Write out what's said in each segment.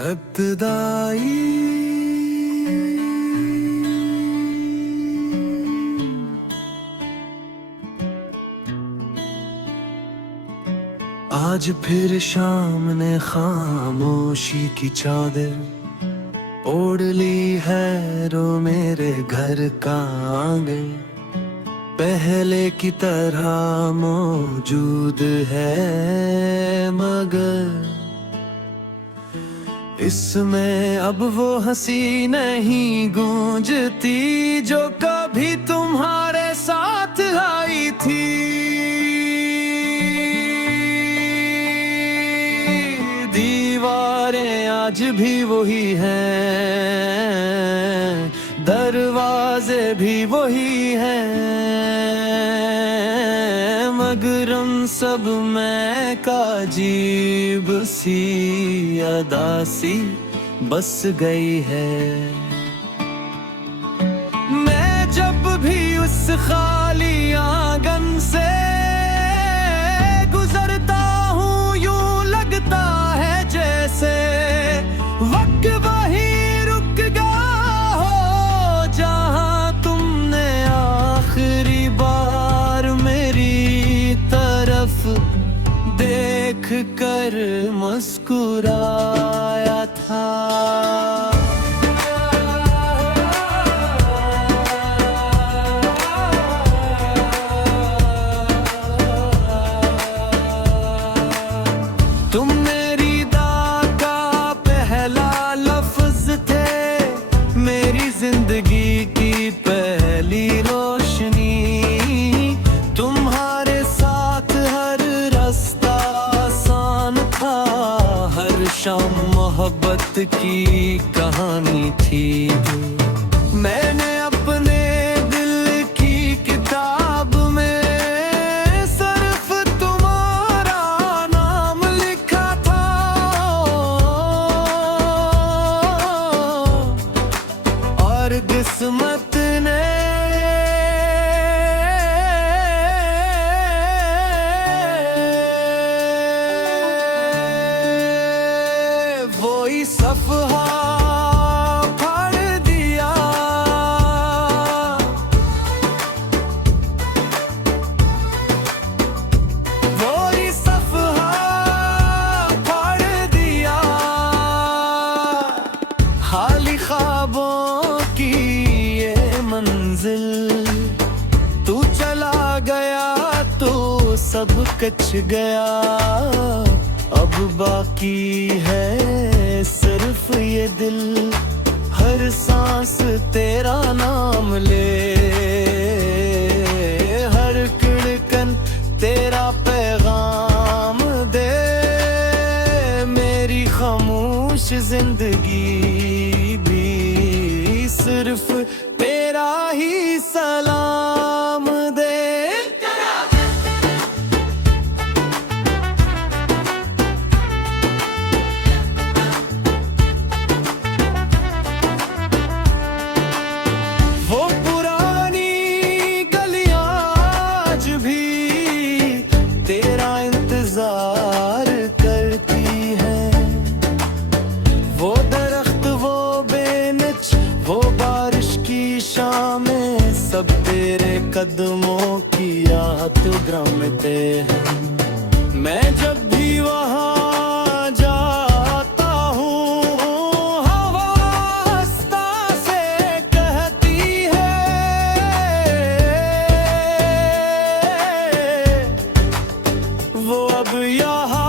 इब्तिदाई आज फिर शाम ने खामोशी की चादर ओढ़ ली है, रो मेरे घर का आंगन पहले की तरह मौजूद है, मगर इसमें अब वो हंसी नहीं गूंजती जो कभी तुम्हारे साथ आई थी। दीवारें आज भी वही हैं, दरवाजे भी वही हैं, मगर उन सब में का अजीब सी अदा सी बस गई है। मैं जब भी उस खाली आंगन से गुजरता हूँ, यूं लगता है जैसे वक्त वही रुक गया हो जहाँ तुमने आखिरी बार मेरी तरफ देख कर मुस्कुराया था। तुम मेरी दा का पहला लफ्ज थे, मेरी जिंदगी की पहली रोशनी। तुम्हारे साथ हर रास्ता आसान था, हर शाम मोहब्बत की कहानी थी। मैंने अपने दिल की किताब में सिर्फ तुम्हारा नाम लिखा था, और किस्मत ने वही सफहा फाड़ दिया। वही सफहा फाड़ दिया, खाली ख्वाबों की ये मंजिल। तू चला गया तो सब कच गया, अब बाकी है सिर्फ ये दिल। हर सांस तेरा नाम ले, हर धड़कन तेरा पैगाम दे। मेरी खामोश जिंदगी भी सिर्फ तेरा ही सलाम दे। सब तेरे कदमों की याद ग्रामते हैं। मैं जब भी वहाँ जाता हूँ, हवा हंसता से कहती है वो अब यहाँ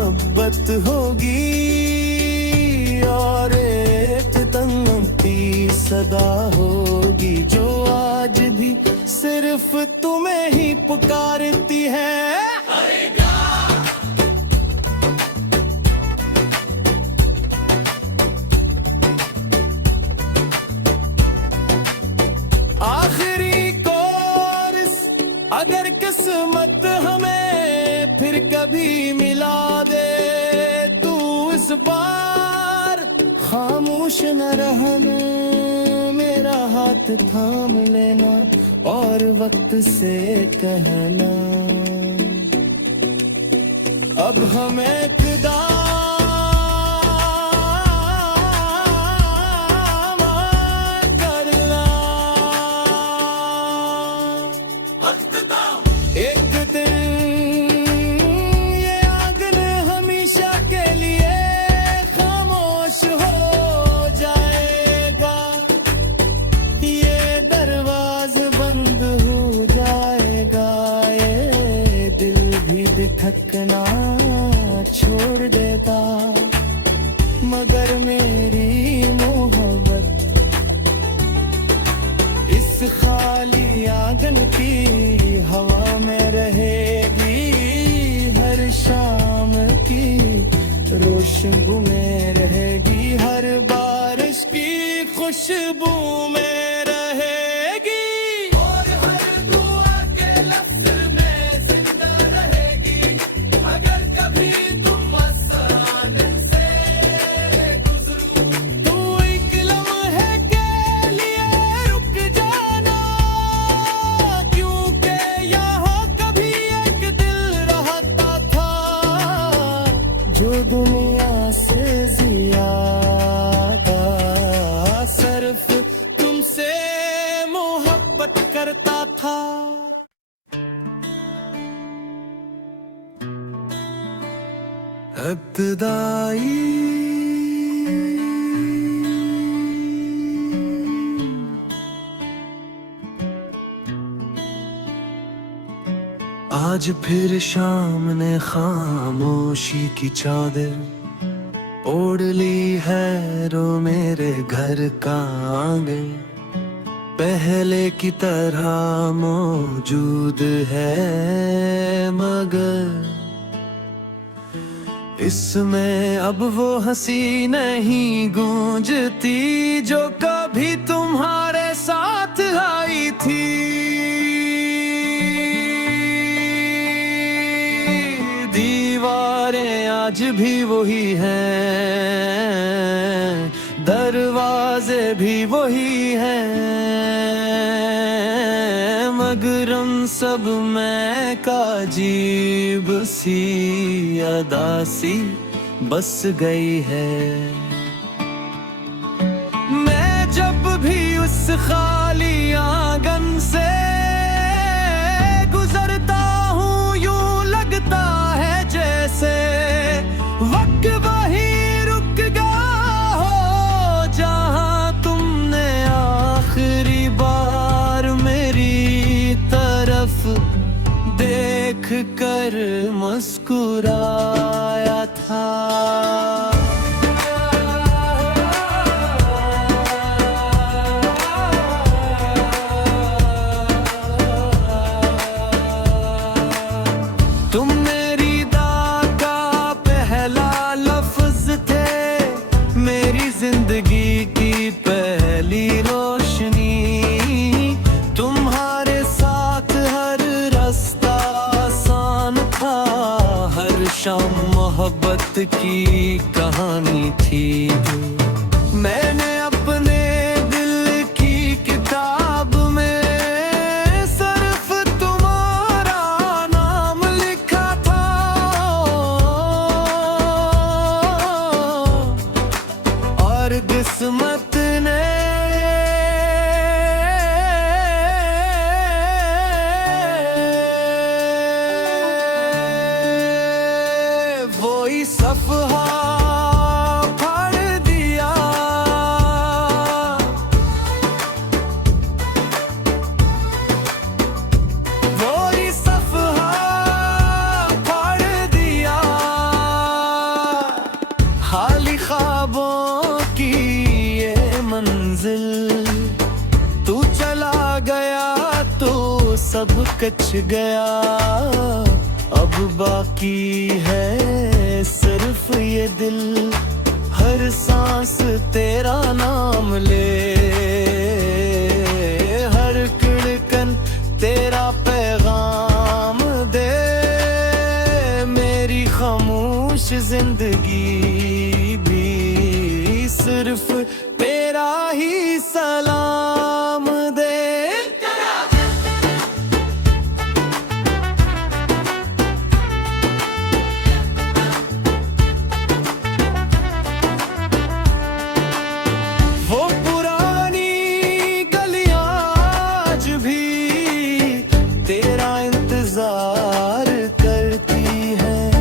मोहब्बत होगी और एक तन्नती सदा होगी जो आज भी सिर्फ तुम्हें ही पुकारती है। आखिरी कोर्स अगर किस्मत हमें फिर कभी मिला दे तू इस बार खामोश न रहना, मेरा हाथ थाम लेना और वक्त से कहना अब हमें इक़दाम करना। एक दिन ये आंगन हमेशा के लिए खामोश हो जाएगा, ये दरवाज़ा बंद हो जाएगा, ये दिल भी धड़कना छोड़ देता, मगर मेरी मोहब्बत इस खाली आंगन की हवा में रहेगी, हर शाम की रोशनी में रहेगी, हर बारिश की खुशबू में रहेगी और हर दुआ के लफ्ज़ में जिंदा रहेगी। अगर कभी तुम मसराने से गुजरो तो एक लम्हे के लिए रुक जाना, क्योंकि यहाँ कभी एक दिल रहता था जो दुनिया से ज़्यादा सिर्फ तुमसे मोहब्बत करता था। इब्तिदाई आज फिर शाम ने खामोशी की चादर ओढ़ ली है, रो मेरे घर का आंगन पहले की तरह मौजूद है, मगर इसमें अब वो हंसी नहीं गूंजती जो कभी तुम्हारे साथ आई थी। दीवारें आज भी वही हैं, दरवाजे भी वही हैं, मगर उन सब में का अजीब सी अदा सी बस गई है। मैं जब भी उस खाली आंगन से गुजरता हूँ यूं लगता है जैसे वक्त वही रुक गया हो जहाँ तुमने आखिरी बार मेरी तरफ देख कर मुस्कुराया था। तुम मेरी दाग का पहला लफ्ज थे, मेरी जिंदगी की पहली रोशनी, तुम्हारे साथ हर रास्ता आसान था, हर शाम मोहब्बत की कहानी थी। मैंने अपने दिल की किताब में सिर्फ तुम्हारा नाम लिखा था, और किस्मत ने वही सफहा फाड़ दिया कच गया, अब बाकी है सिर्फ ये दिल। हर सांस तेरा नाम ले, हर धड़कन तेरा पैगाम दे। मेरी खामोश जिंदगी भी सिर्फ तेरा ही सलाम दे। वो पुरानी गलियां आज भी तेरा इंतजार करती हैं।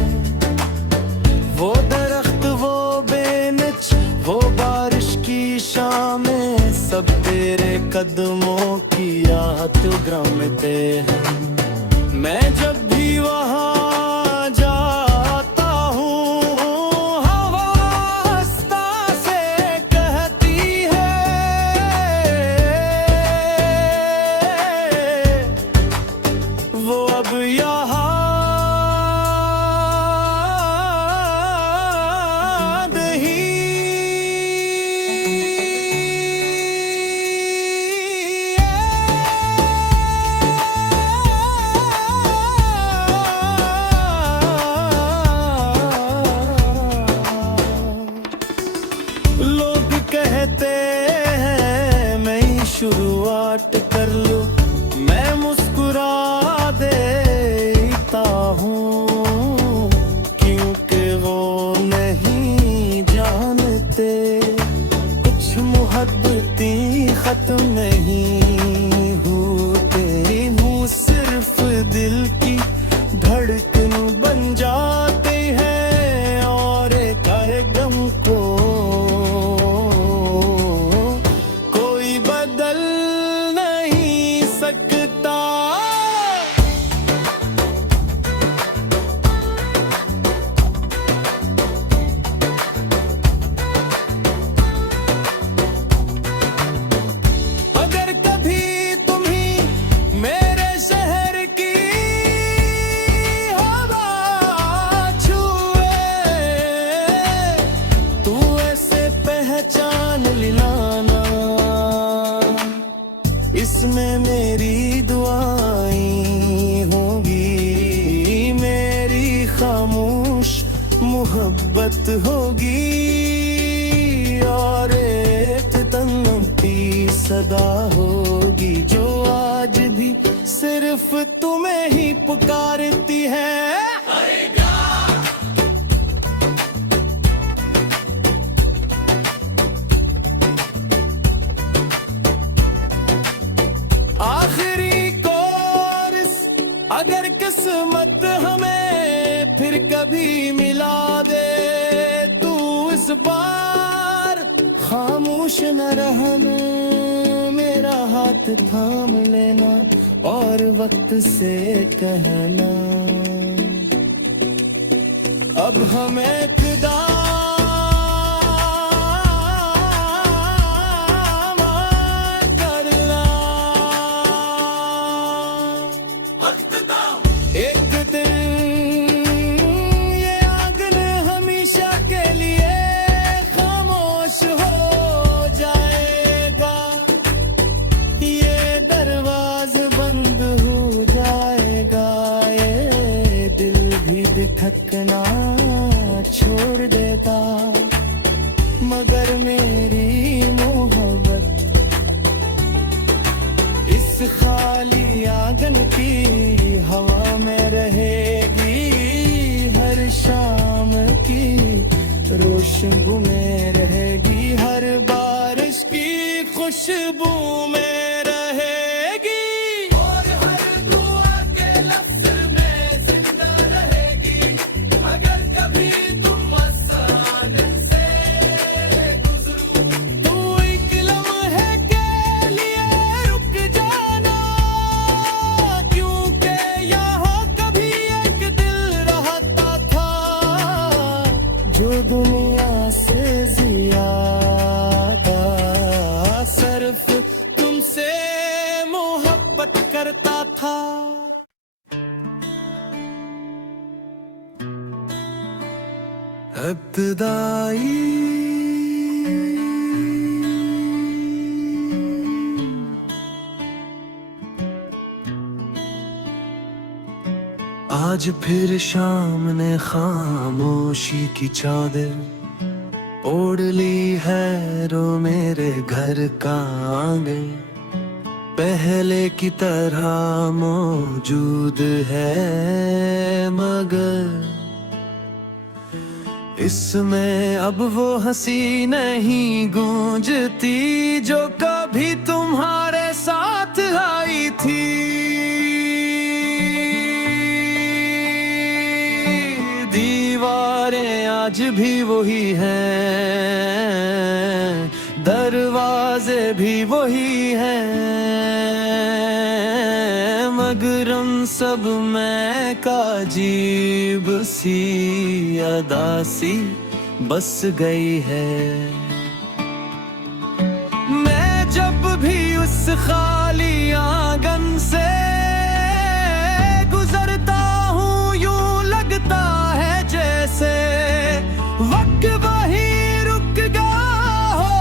वो दरख्त, वो बेनच, वो बारिश की शामें, सब तेरे कदमों की यादगार हैं। मैं जब भी वहाँ जाता हूँ, हवा हंसता से कहती है, वो अब यहाँ कहते हैं मैं ही शुरुआत कर लूं, मैं मुस्कुरा देता हूँ, क्योंकि वो नहीं जानते कुछ मोहब्बतें खत्म नहीं होते। हूँ सिर्फ दिल की धड़कन बन जाते हैं, और एक गम को इसमें मेरी दुआएं होगी, मेरी खामोश मोहब्बत होगी, और एक तन्नती सदा होगी जो आज भी सिर्फ तुम्हें ही पुकारती है। आखिरी कोरस, अगर किस्मत हमें फिर कभी मिला दे, तू इस बार खामोश न रहना, मेरा हाथ थाम लेना और वक्त से कहना, अब हमें खुदा थकना छोड़ देता, मगर मेरी मोहब्बत इस खाली आंगन की हवा में रहेगी, हर शाम की रोशनी में रहेगी, हर बारिश की खुशबू में जो दुनिया से इब्तिदाई आज फिर शाम ने खामोशी की चादर ओढ़ ली है, रो मेरे घर का आंगन पहले की तरह मौजूद है, मगर इसमें अब वो हंसी नहीं गूंजती जो कभी तुम्हारे साथ आई थी। दीवारें आज भी वही हैं, दरवाजे भी वही हैं, मगर उन सब में का अजीब सी अदा सी बस गई है। मैं जब भी उस खाली आंगन से गुजरता हूँ, यूं लगता है जैसे वक्त वही रुक गया हो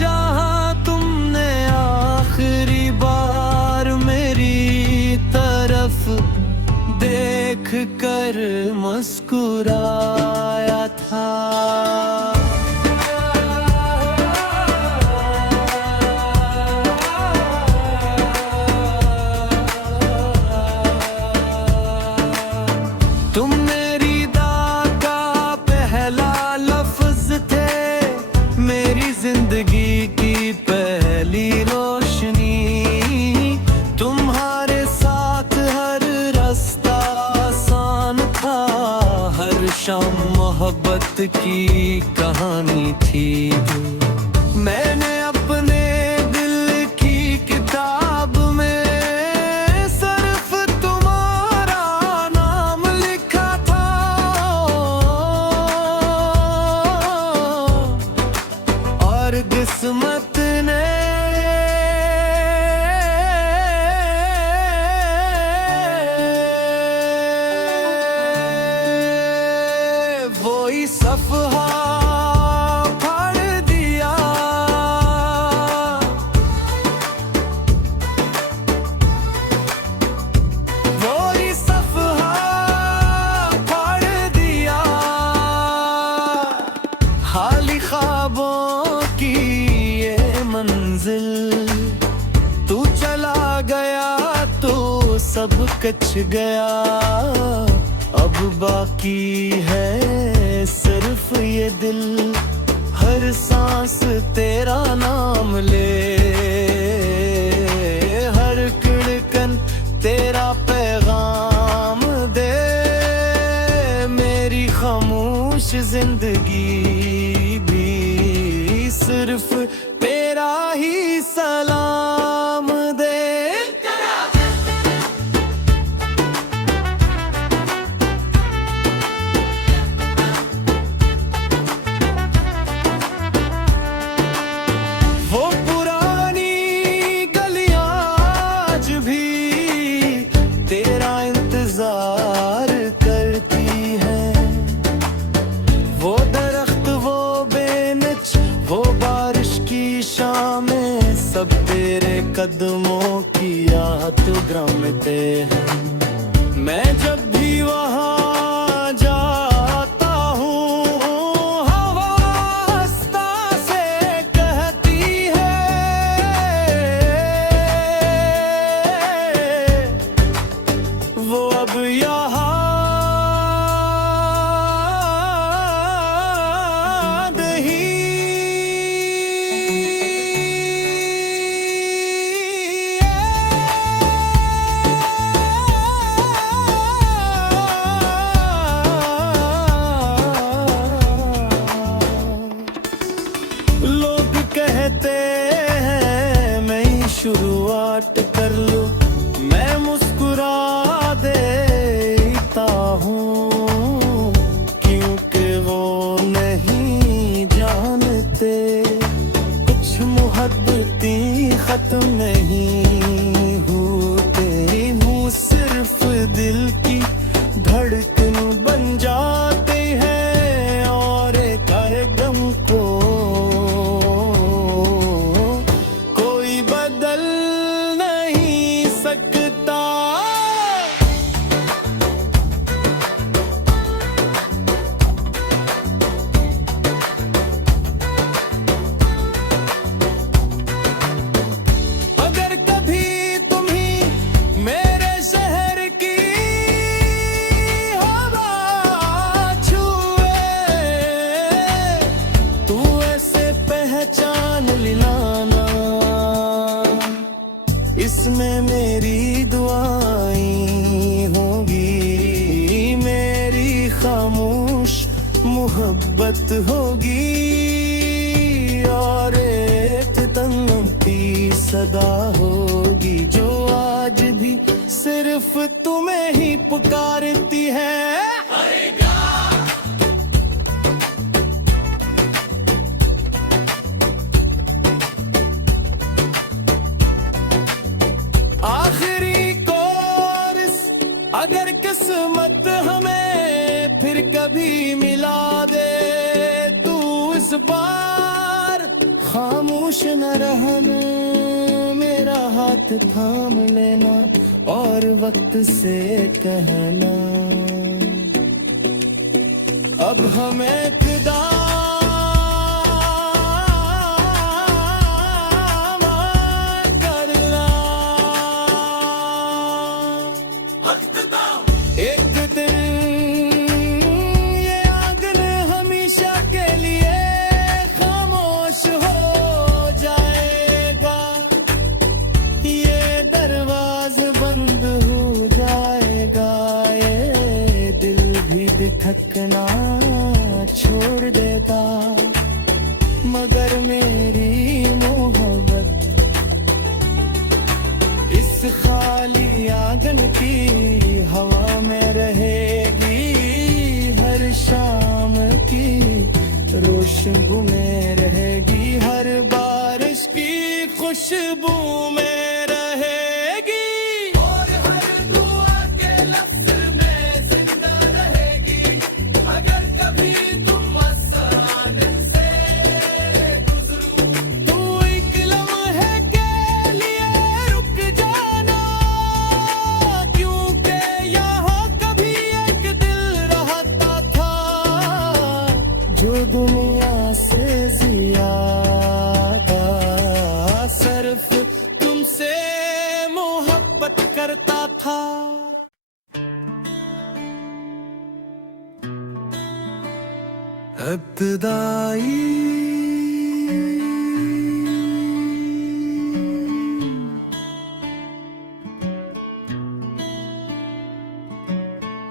जहाँ तुमने आखिरी बार मेरी तरफ देख कर मुस्कुराया था। तुम मेरी दा का पहला लफ्ज थे, मेरी जिंदगी की पहली रोशनी। तुम्हारे साथ हर रास्ता आसान था, हर शाम मोहब्बत की कहानी थी। मैंने अपने दिल की किताब में सिर्फ तुम्हारा नाम लिखा था, और किस्मत ने वही सफहा फाड़ दिया। वही सफहा फाड़ दिया, खाली ख्वाबों की ये मंजिल। तू चला गया तो सब कच गया, अब बाकी है सिर्फ ये दिल। हर सांस तेरा नाम ले, हर धड़कन तेरा पैगाम दे। मेरी खामोश जिंदगी भी सिर्फ तेरा ही सलाम दे। सब तेरे कदमों की याद ग्रामते हैं। मैं जब भी वहाँ जाता हूँ, हवा हंसता से कहती है वो अब यहाँ मोहब्बत होगी और एक तन्म की सदा होगी जो आज भी सिर्फ तुम्हें ही पुकारती है। आखिरी कोर्स अगर किस्मत हमें फिर कभी मिला दे तू इस बार खामोश न रहना, मेरा हाथ थाम लेना और वक्त से कहना अब हमें इक़दाम करना। एक दिन ये आंगन हमेशा के लिए खामोश हो जाएगा, ये दरवाज़ा बंद हो जाएगा, ये दिल भी धड़कना छोड़ देगा, मगर मेरी मोहब्बत इस खाली आंगन की हवा में रहेगी, हर शाम की रोशनी में रहेगी, हर बारिश की खुशबू में रहेगी और हर दुआ के लफ्ज़ में जिंदा रहेगी। अगर कभी तुम मसले से गुजरो तो एक लम्हे के लिए रुक जाना, क्योंकि यहाँ कभी एक दिल रहता था जो दुनिया से ज़्यादा सिर्फ तुमसे मोहब्बत करता था। इब्तिदाई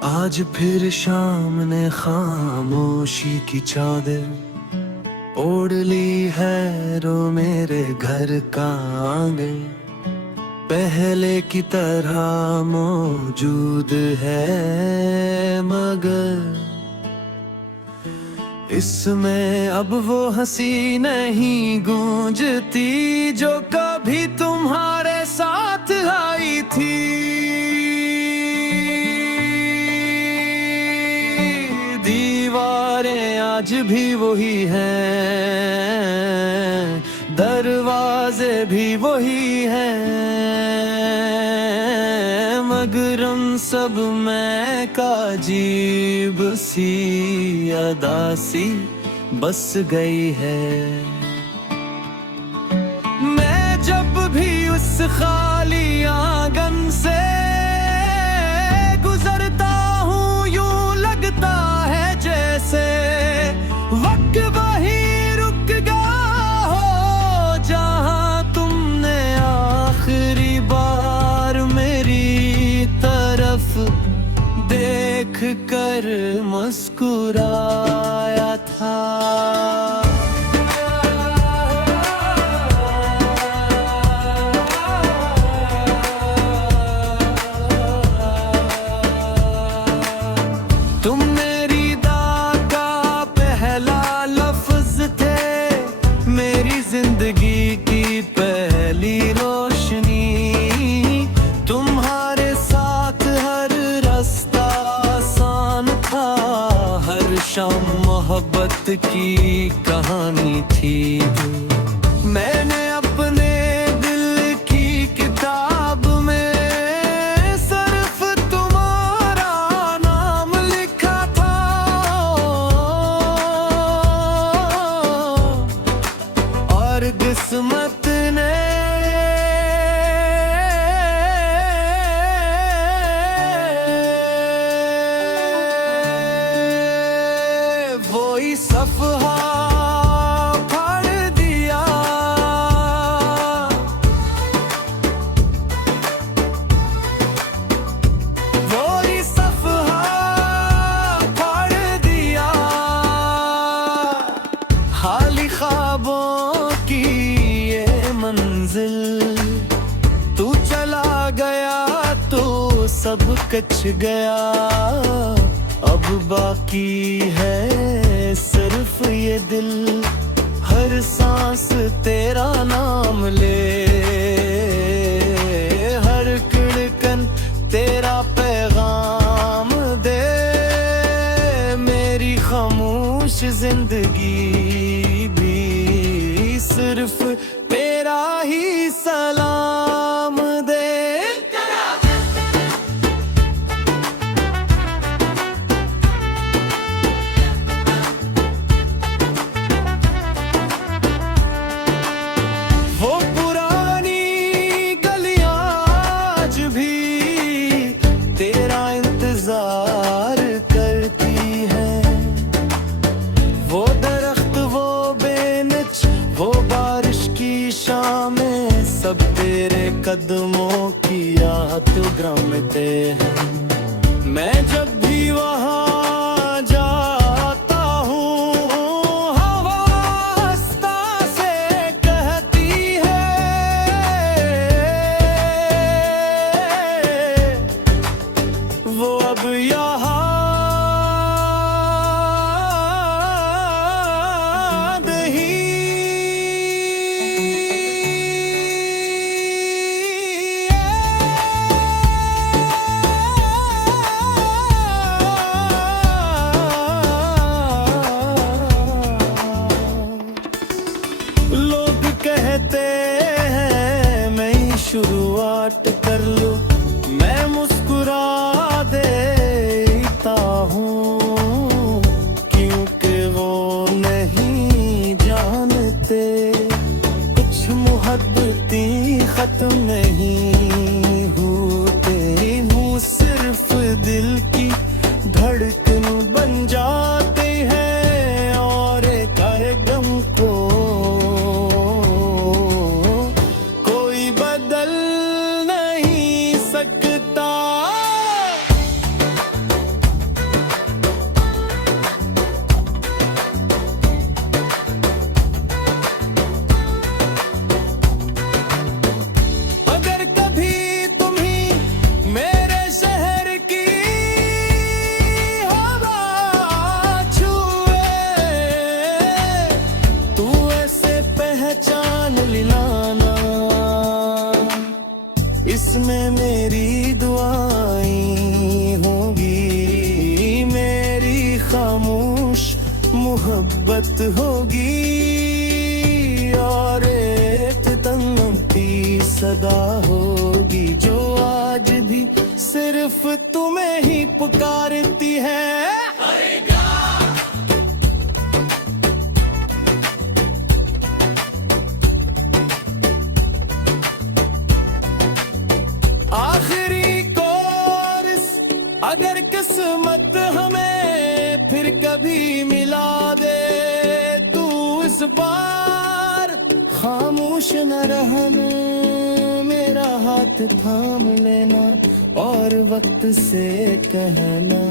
आज फिर शाम ने खामोशी की चादर ओढ़ ली है, रो मेरे घर का आंगन पहले की तरह मौजूद है, मगर इसमें अब वो हंसी नहीं गूंजती जो कभी तुम्हारे साथ आई थी। दीवारें आज भी वही हैं, दरवाजे भी वही हैं, मगर उन सब में का अजीब सी अदा सी बस गई है। मैं जब भी उस खाली आंगन से गुजरता हूँ यूं लगता है जैसे वक्त वहीं रुक गया हो जहाँ तुमने आखिरी बार मेरी तरफ देख कर मुस्कुराया था। तुम मेरी दा का पहला लफ्ज थे, मेरी जिंदगी की पहली रोशनी, तुम्हारे साथ हर रास्ता आसान था, हर शाम मोहब्बत की कहानी थी। मैंने अपने दिल की किताब में सिर्फ तुम्हारा नाम लिखा था, और किस्मत ने वही सफहा फाड़ दिया कच गया, अब बाकी है सिर्फ ये दिल। हर सांस तेरा नाम ले, हर धड़कन तेरा पैगाम दे। मेरी खामोश जिंदगी भी सिर्फ तेरा ही सलाम दे। वो पुरानी गलियां आज भी तेरा इंतजार करती हैं। वो दरख्त, वो बेनच, वो बारिश की शामें, सब तेरे कदमों की यादगार हैं। मैं जब भी वहाँ जाता हूँ, हवा हंसता से कहती है, वो अब यहाँ लोग कहते हैं मैं ही शुरुआत कर लूं, मैं मुस्कुरा देता हूँ, क्योंकि वो नहीं जानते कुछ मोहब्बतें खत्म नहीं होते। मुँह सिर्फ दिल की धड़कन बन जाते हैं, और एक गम को बदल नहीं सकता। अगर कभी तुम ही मेरे शहर की हवा छुए, तू ऐसे पहचान लेना, इसमें मेरी दुआएं होगी, मेरी खामोश मोहब्बत होगी, और एक तन्नती सदा होगी जो आज भी सिर्फ तुम्हें ही पुकारती है। आखिरी कोर्स अगर किस्मत हमें फिर कभी मिला दे, तू इस बार खामोश न रहना, मेरा हाथ थाम लेना और वक्त से कहना,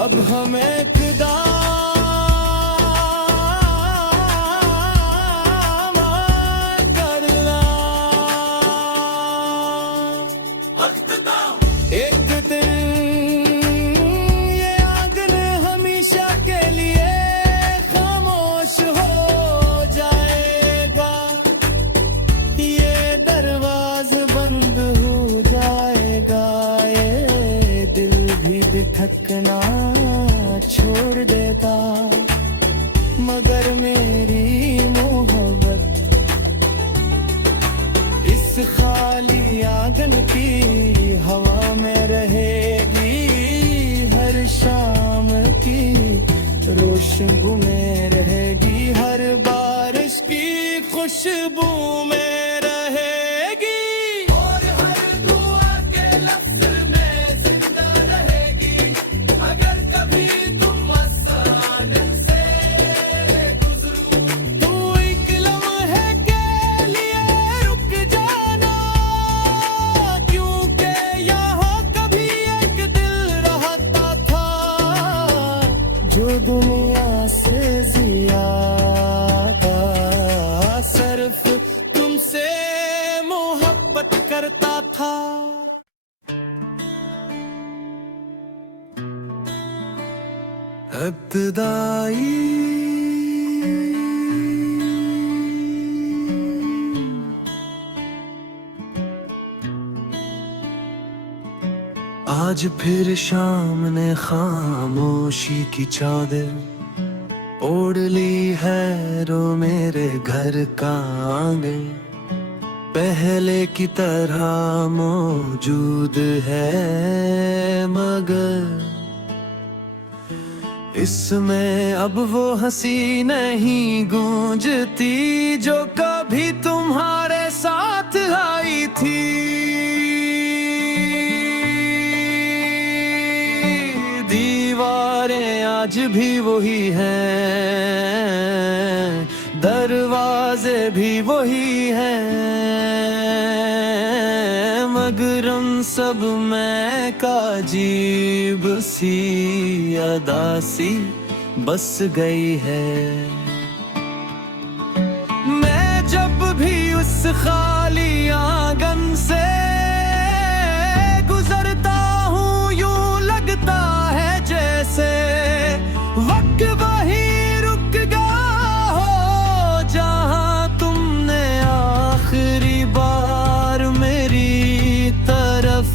अब हमें इक़दाम करना। एक दिन ये आंगन हमेशा के लिए खामोश हो जाएगा, ये दरवाज़ा बंद हो जाएगा, ये दिल भी धड़कना छोड़ देता, मगर मेरी मोहब्बत इस खाली आंगन की हवा में रहेगी, हर शाम की रोशनी में रहेगी, हर बारिश की खुशबू में रहेगी, और हर दुआ के लफ्ज़ में जिंदा रहेगी। अगर कभी तुम आसानी से गुजरो, तू एक लम्हे के लिए रुक जाना, क्योंकि यहाँ कभी एक दिल रहता था जो दुनिया से इब्तिदाई आज फिर शाम ने खामोशी की चादर ओढ़ ली है, रो मेरे घर का आंगन पहले की तरह मौजूद है, मगर इसमें अब वो हंसी नहीं गूंजती जो कभी तुम्हारे साथ आई थी। दीवारें आज भी वही हैं, दरवाजे भी वही हैं, मगर उन सब में का अजीब सी अदा सी बस गई है। मैं जब भी उस खाली आंगन से गुजरता हूँ, यूं लगता है जैसे वक्त वहीं रुक गया हो, जहाँ तुमने आखिरी बार मेरी तरफ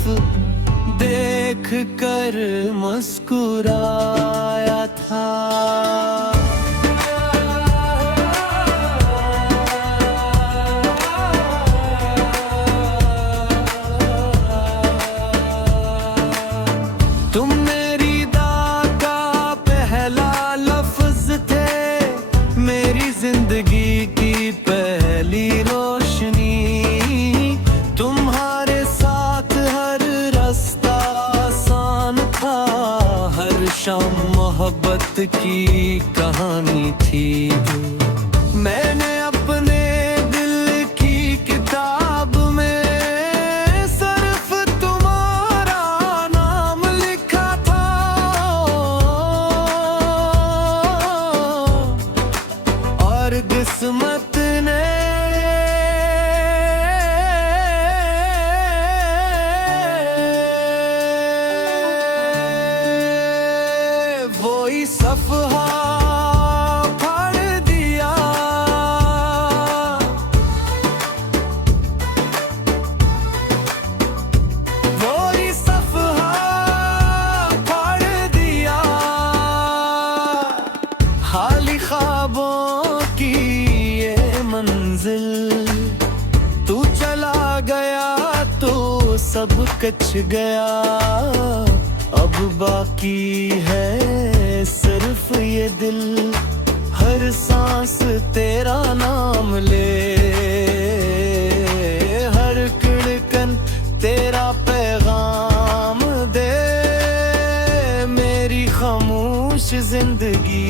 देख कर मुस्कुराया था। तुम मेरी दा का पहला लफ्ज थे, मेरी जिंदगी की पहली रोशनी, तुम्हारे साथ हर रास्ता आसान था, हर शाम मोहब्बत की कहानी थी। मैंने अपने दिल की किताब में सिर्फ तुम्हारा नाम लिखा था, और किस्मत ने वही सफहा फाड़ दिया। वही सफहा फाड़ दिया, खाली ख्वाबों की ये मंजिल, तू चला गया तो सब कच गया, अब बाकी है सिर्फ ये दिल, हर सांस तेरा नाम ले, हर धड़कन तेरा पैगाम दे, मेरी खामोश जिंदगी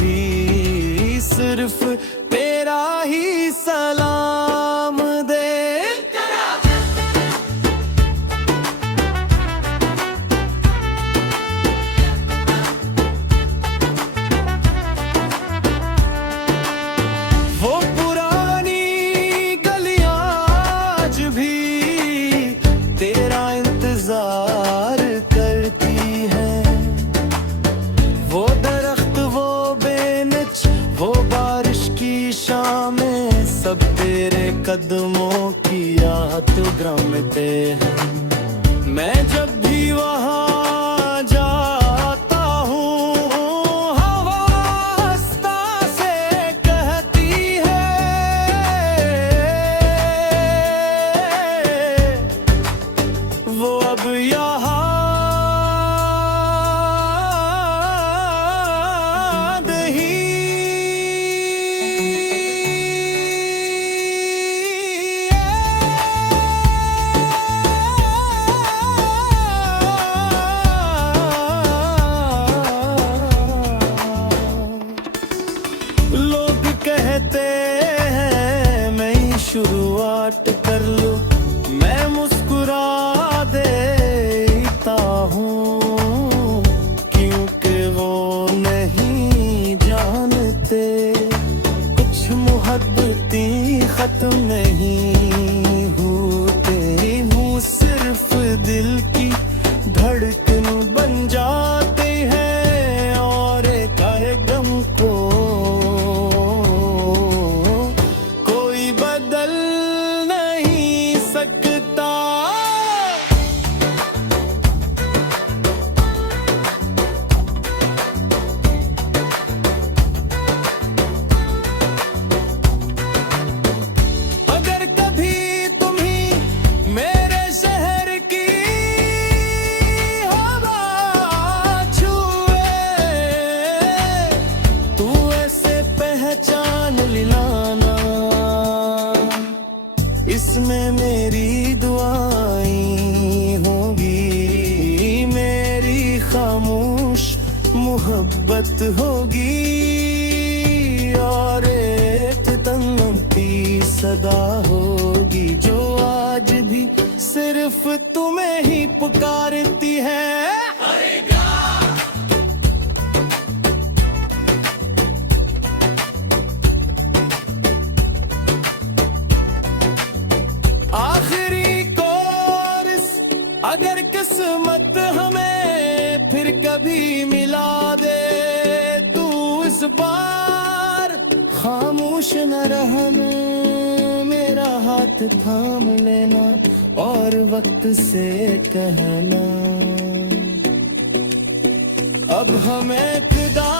भी सिर्फ तेरा ही सलाम दे। सब तेरे कदमों की याद ग्रामते हैं, मैं जब भी वहाँ जाता हूँ, हवा हंसता से कहती है, वो अब यहाँ मोहब्बत होगी और एक तन्म की सदा होगी जो आज भी सिर्फ तुम्हें ही पुकारती है। आखिरी कोरस अगर किस्मत हमें फिर कभी मिला दे तू इस बार खामोश न रहना, मेरा हाथ थाम लेना और वक्त से कहना अब हमें खुदा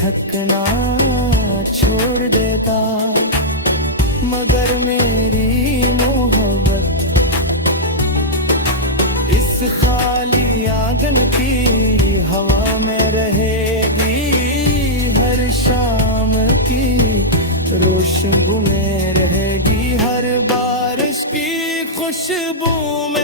थकना छोड़ देता, मगर मेरी मोहब्बत इस खाली आंगन की हवा में रहेगी, हर शाम की रोशनी में रहेगी, हर बारिश की खुशबू में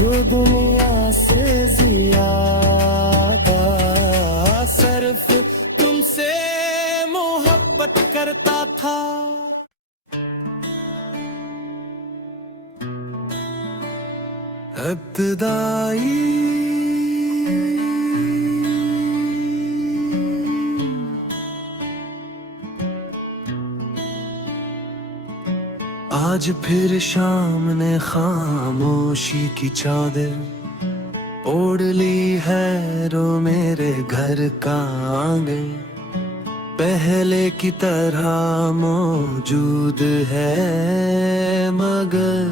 जो दुनिया से ज्यादा सिर्फ तुमसे मोहब्बत करता था। इब्तिदाई आज फिर शाम ने खामोशी की चादर ओढ़ ली है, रो मेरे घर का आंगन पहले की तरह मौजूद है, मगर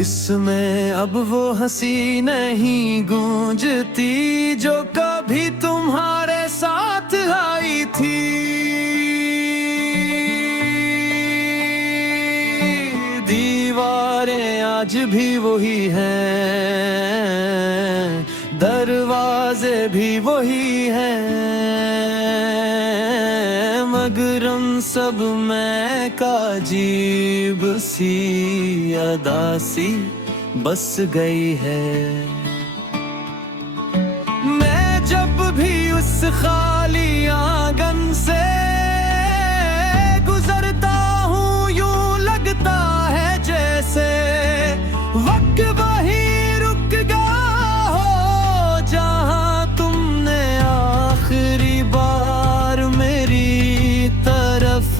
इसमें अब वो हंसी नहीं गूंजती जो कभी तुम्हारे साथ आई थी। दीवारें आज भी वही हैं, दरवाजे भी वही हैं, मगर उन सब में का अजीब सी अदा सी बस गई है। मैं जब भी उस खाली आंगन से गुजरता हूँ यूं लगता है जैसे वक्त वही रुक गया हो जहाँ तुमने आखिरी बार मेरी तरफ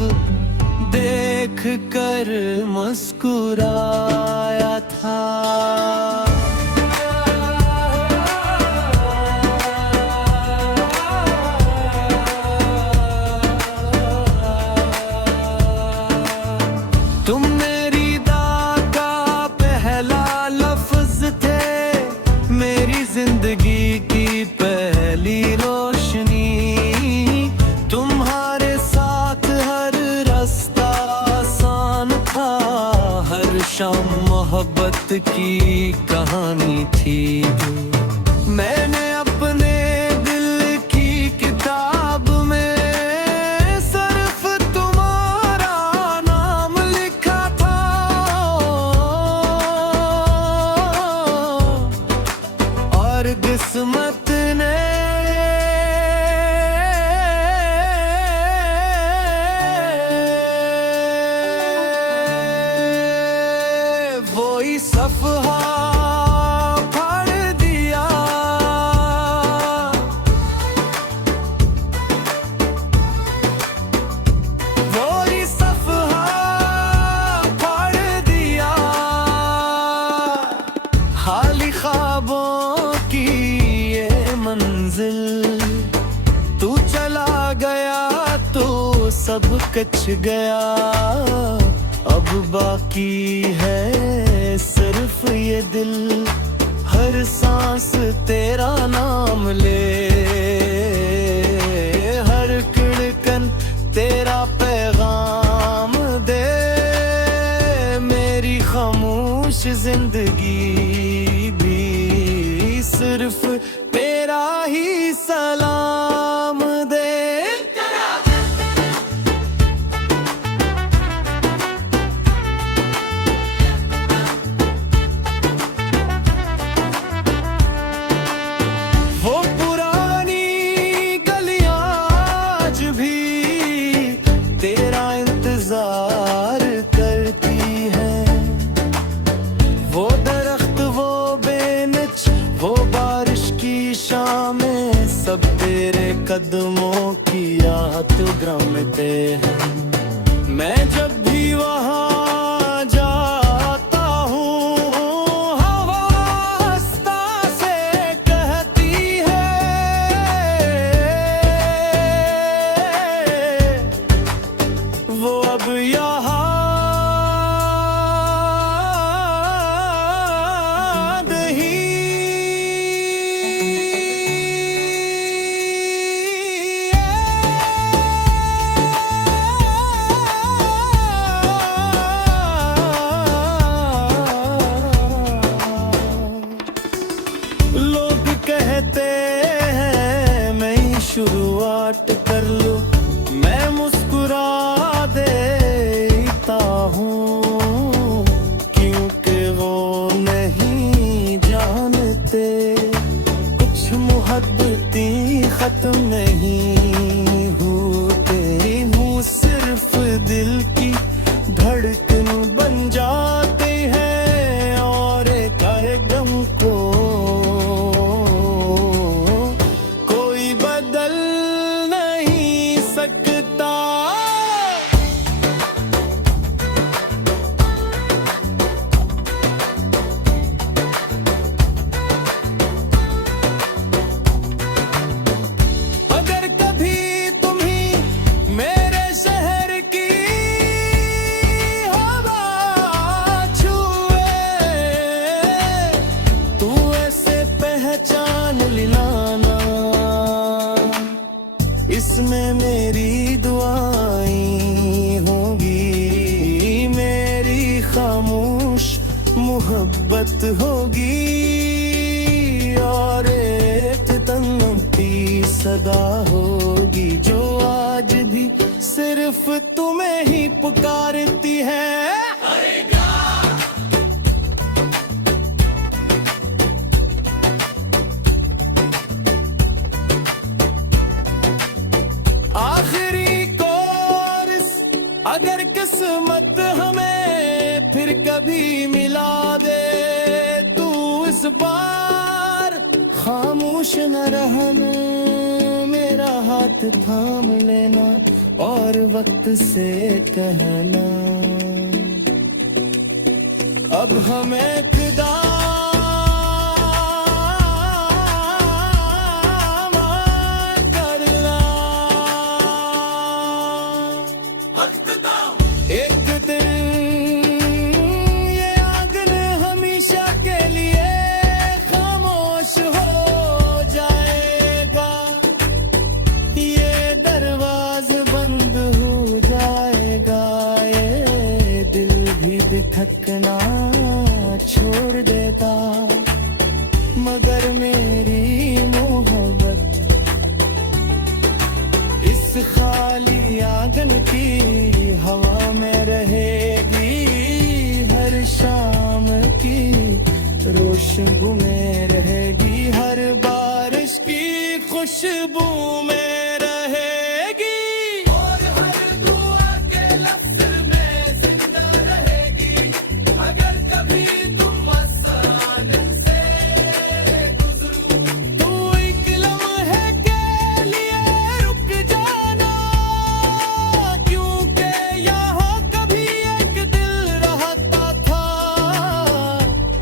देख कर मुस्कुराया था। तुम मेरी दा का पहला लफ्ज थे, मेरी जिंदगी की पहली रोशनी, तुम्हारे साथ हर रास्ता आसान था, हर शाम मोहब्बत की कहानी थी। मैंने अपने दिल की किताब में सिर्फ तुम्हारा नाम लिखा था, और किस्मत ने वही सफहा फाड़ दिया कच गया, अब बाकी है सिर्फ ये दिल। हर सांस तेरा नाम ले, हर धड़कन तेरा पैगाम दे। मेरी खामोश जिंदगी भी सिर्फ तेरा ही सलाम दे। वो पुरानी गलियां आज भी तेरा इंतजार करती हैं। वो दरख्त, वो बेनच, वो बारिश की शामें, सब तेरे कदमों की यादगार हैं। मैं जब भी वहाँ जाता हूँ, हवा हंसता से कहती है, वो अब यहाँ कहते हैं मैं ही शुरुआत कर लूं, मैं मुस्कुरा देता हूँ, क्योंकि वो नहीं जानते कुछ मोहब्बतें खत्म नहीं होते। हूँ सिर्फ दिल की धड़कन बन जाते हैं, और एक गम को इसमें मेरी दुआएं होगी, मेरी खामोश मोहब्बत होगी, और एक तन्नती सदा होगी जो आज भी सिर्फ तुम्हें ही पुकारती है। आखिरी कोर्स अगर किस्मत हमें फिर कभी मिला दे, तू इस बार खामोश न रहना, मेरा हाथ थाम लेना और वक्त से कहना, अब हमें खुदा थकना छोड़ देता, मगर मेरी मोहब्बत इस खाली आंगन की हवा में रहेगी, हर शाम की रोशनी में रहेगी, हर बारिश की खुशबू में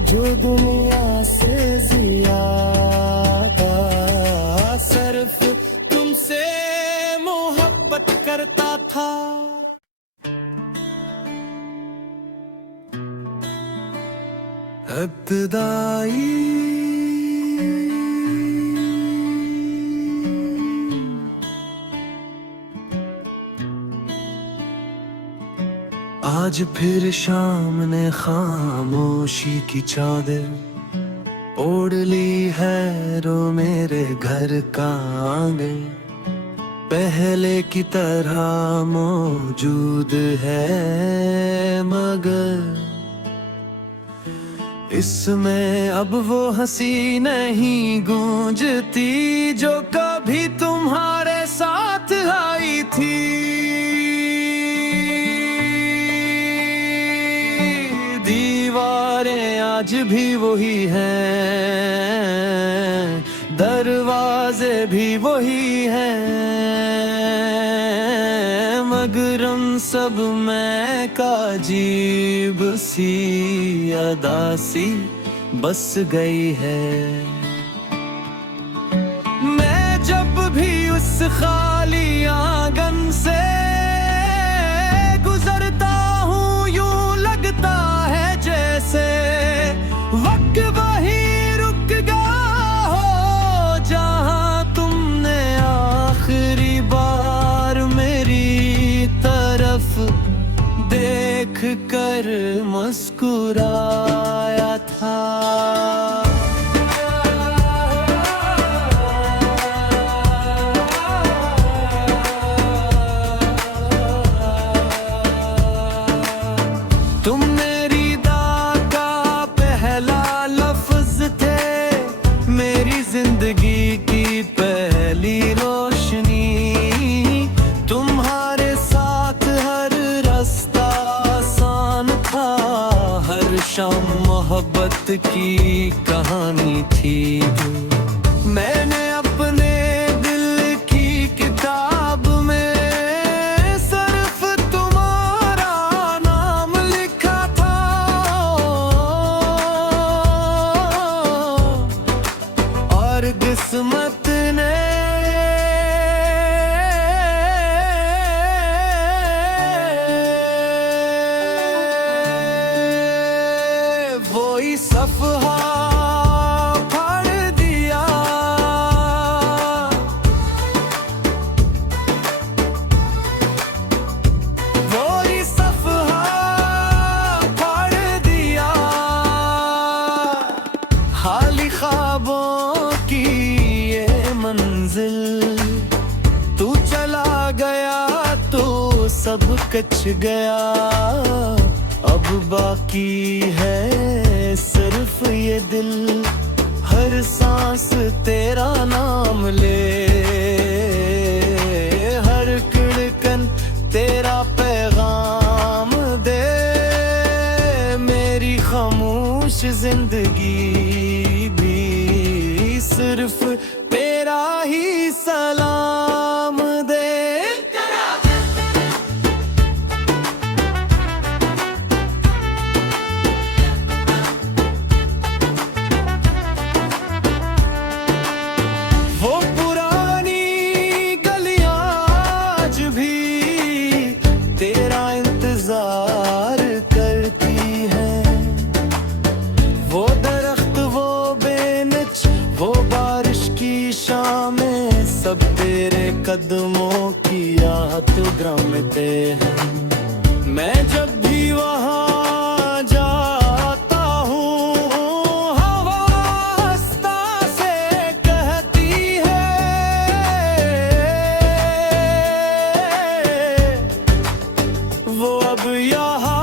जो दुनिया से इब्तिदाई आज फिर शाम ने खामोशी की चादर ओढ़ ली है, रो मेरे घर का आंगन पहले की तरह मौजूद है, मगर इसमें अब वो हंसी नहीं गूंजती जो कभी तुम्हारे साथ आई थी। दीवारें आज भी वही हैं, दरवाजे भी वही हैं, मगर उन सब में का अजीब सी अदा सी बस गई है। मैं जब भी उस खाली आंगन से गुजरता हूँ, यूं लगता है जैसे वक्त वही रुक गया हो जहाँ तुमने आखिरी बार मेरी तरफ देख कर मुस्कुराया था। तुम मेरी दा का पहला लफ्ज थे, मेरी जिंदगी की पहली रोशनी। तुम्हारे साथ हर रास्ता आसान था, हर शाम मोहब्बत की कहानी थी। मैंने अपने दिल की किताब में सिर्फ तुम्हारा नाम लिखा था, और किस्मत ने वही सफहा फाड़ दिया। वही सफहा फाड़ दिया, खाली ख्वाबों की ये मंजिल। तू चला गया तो सब कच गया, अब बाकी है सिर्फ ये दिल। हर सांस तेरा नाम ले, हर धड़कन तेरा पैगाम दे। मेरी खामोश जिंदगी भी सिर्फ तेरा ही सलाम दे। सब तेरे कदमों की याद ग्रामते हैं। मैं जब भी वहाँ जाता हूँ, हवा हंसता से कहती है वो अब यहाँ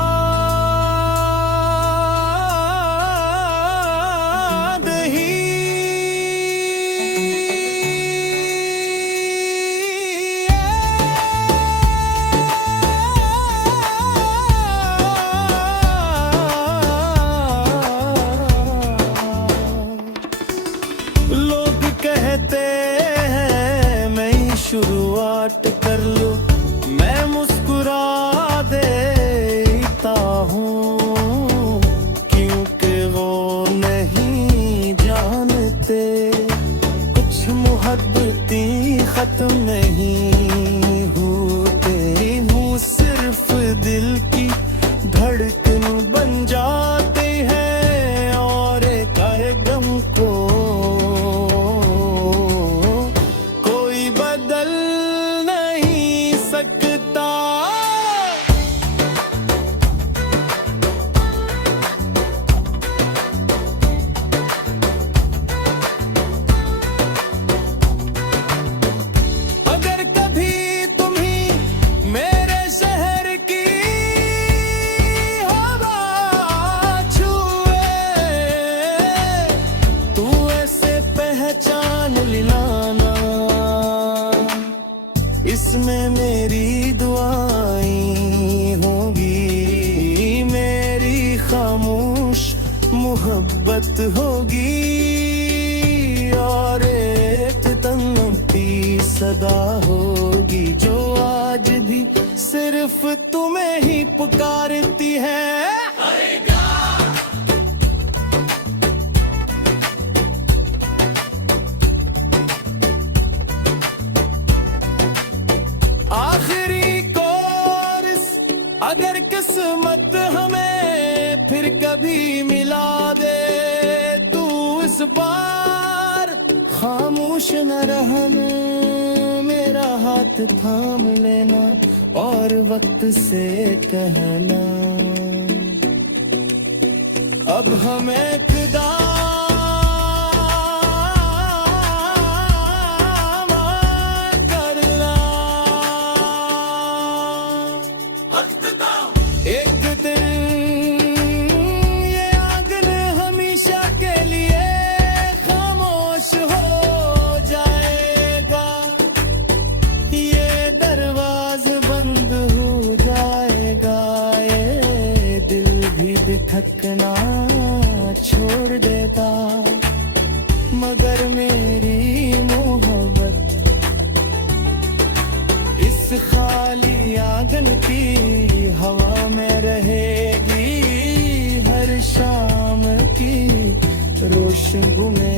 मोहब्बत होगी और एक तन्नती सदा होगी जो आज भी सिर्फ तुम्हें ही पुकारती है। आखिरी कोर्स अगर किस्मत हमें फिर कभी मिला दे तू इस बार खामोश न रहना, मेरा हाथ थाम लेना और वक्त से कहना अब हमें खुदा एक दिन ये आंगन हमेशा के लिए खामोश हो जाएगा, ये दरवाज बंद हो जाएगा, ये दिल भी धड़कना छोड़ देता, मगर मेरी मोहब्बत इस खाली आंगन की हवा में रहेगी, हर शाम की रोशनी में